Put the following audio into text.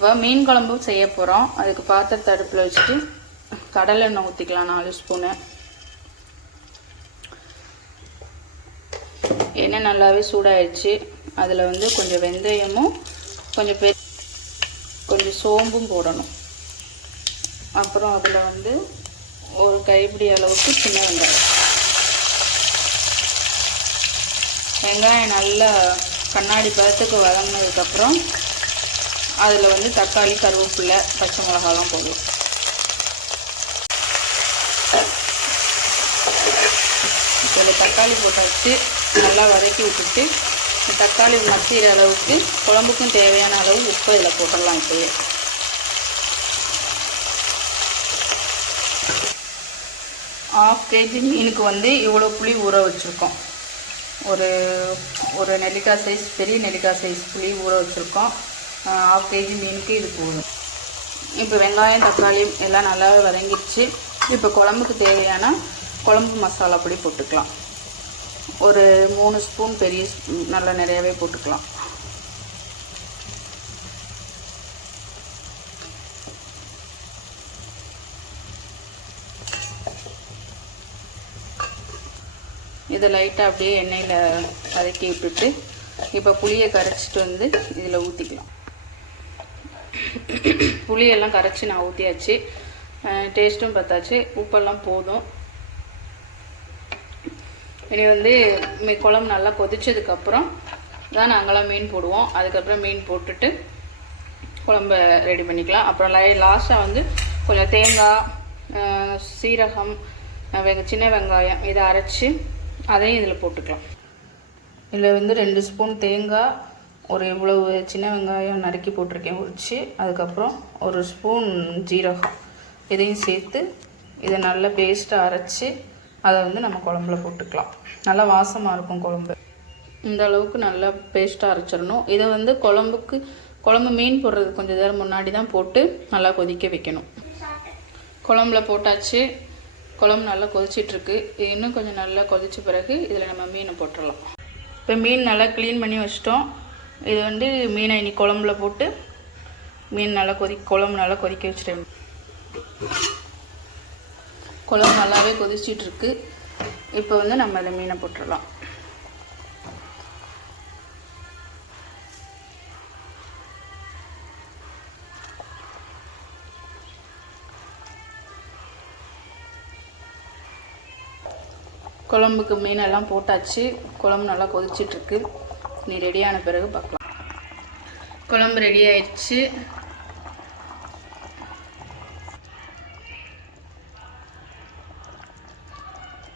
இப்போ மீன் குழம்பும் செய்ய போகிறோம் அதுக்கு பாத்திரத்தை அடுப்பில் வச்சுட்டு கடலை எண்ணெய் ஊற்றிக்கலாம் நாலு ஸ்பூனு எண்ணெய் நல்லாவே சூடாயிடுச்சு அதில் வந்து கொஞ்சம் வெந்தயமும் கொஞ்சம் பெ கொஞ்சம் சோம்பும் போடணும். அப்புறம் அதில் வந்து ஒரு கைப்பிடி அளவுக்கு சின்ன வெங்காயம். வெங்காயம் நல்லா கண்ணாடி பழத்துக்கு வதங்கினதுக்கப்புறம் அதில் வந்து தக்காளி கருவேப்பிலை பச்சை மிளகாலாம் போடுவோம் இதில் தக்காளி போட்டாச்சு. நல்லா வதக்கி விட்டுட்டு தக்காளி மசிகிற அளவுக்கு குழம்புக்கும் தேவையான அளவு உப்பு இதில் போட்டுடலாம் இப்போயே ஆஃப் கேஜி மீனுக்கு வந்து இவ்வளோ புளி ஊற வச்சுருக்கோம். ஒரு ஒரு நெல்லிக்காய் சைஸ் பெரிய நெல்லிக்காய் சைஸ் புளி ஊற வச்சுருக்கோம். ஆஃப் கேஜி மீனுக்கு இது போதும். இப்போ வெங்காயம் தக்காளி எல்லாம் நல்லாவே வதங்கிடுச்சு. இப்போ குழம்புக்கு தேவையான குழம்பு மசாலா பொடி போட்டுக்கலாம். ஒரு மூணு ஸ்பூன் பெரிய ஸ்பூன் நல்லா நிறையவே போட்டுக்கலாம். இதை லைட்டாக அப்படியே எண்ணெயில் வதக்கி விட்டுட்டு இப்போ புளியை கரைச்சிட்டு வந்து இதில் ஊற்றிக்கலாம் புளியெல்லாம் கரைச்சி நான் ஊற்றியாச்சு டேஸ்ட்டும் பார்த்தாச்சு. உப்பெல்லாம் போதும். இனி வந்து குழம்பு நல்லா கொதிச்சதுக்கப்புறம் தான் நாங்களாம் மீன் போடுவோம். அதுக்கப்புறம் மீன் போட்டுட்டு குழம்ப ரெடி பண்ணிக்கலாம். அப்புறம் லை லாஸ்ட்டாக வந்து கொஞ்சம் தேங்காய் சீரகம் வெங்க சின்ன வெங்காயம் இதை அரைச்சி அதையும் இதில் போட்டுக்கலாம். இதில் வந்து ரெண்டு ஸ்பூன் தேங்காய் ஒரு இவ்வளவு சின்ன வெங்காயம் நறுக்கி போட்டிருக்கேன் உரித்து அதுக்கப்புறம் ஒரு ஸ்பூன் ஜீரகம். இதையும் சேர்த்து இதை நல்லா பேஸ்ட்டாக அரைச்சி அதை வந்து நம்ம குழம்புல போட்டுக்கலாம். நல்லா வாசமாக இருக்கும் குழம்பு. இந்த அளவுக்கு நல்லா பேஸ்ட்டாக அரைச்சிடணும். இதை வந்து குழம்புக்கு குழம்பு மீன் போடுறது கொஞ்சம் நேரம் முன்னாடி தான் போட்டு நல்லா கொதிக்க வைக்கணும். குழம்புல போட்டாச்சு. குழம்பு நல்லா கொதிச்சிட்ருக்கு. இன்னும் கொஞ்சம் நல்லா கொதித்த பிறகு இதில் நம்ம மீனை போட்டுடலாம். இப்போ மீன் நல்லா க்ளீன் பண்ணி வச்சிட்டோம். இது வந்து மீனை இனி குழம்புல போட்டு மீன் நல்லா கொதி குழம்பு நல்லா கொதிக்க வச்சிட்டேன் குழம்பு நல்லாவே கொதிச்சிட்ருக்கு. இப்போ வந்து நம்ம அதை மீனை போட்டுடலாம். குழம்புக்கு மீனெல்லாம் போட்டாச்சு. குழம்பு நல்லா கொதிச்சிட்ருக்கு. நீ ரெடியான பிறகு பார்க்கலாம். குழம்பு ரெடி ஆயிடுச்சு.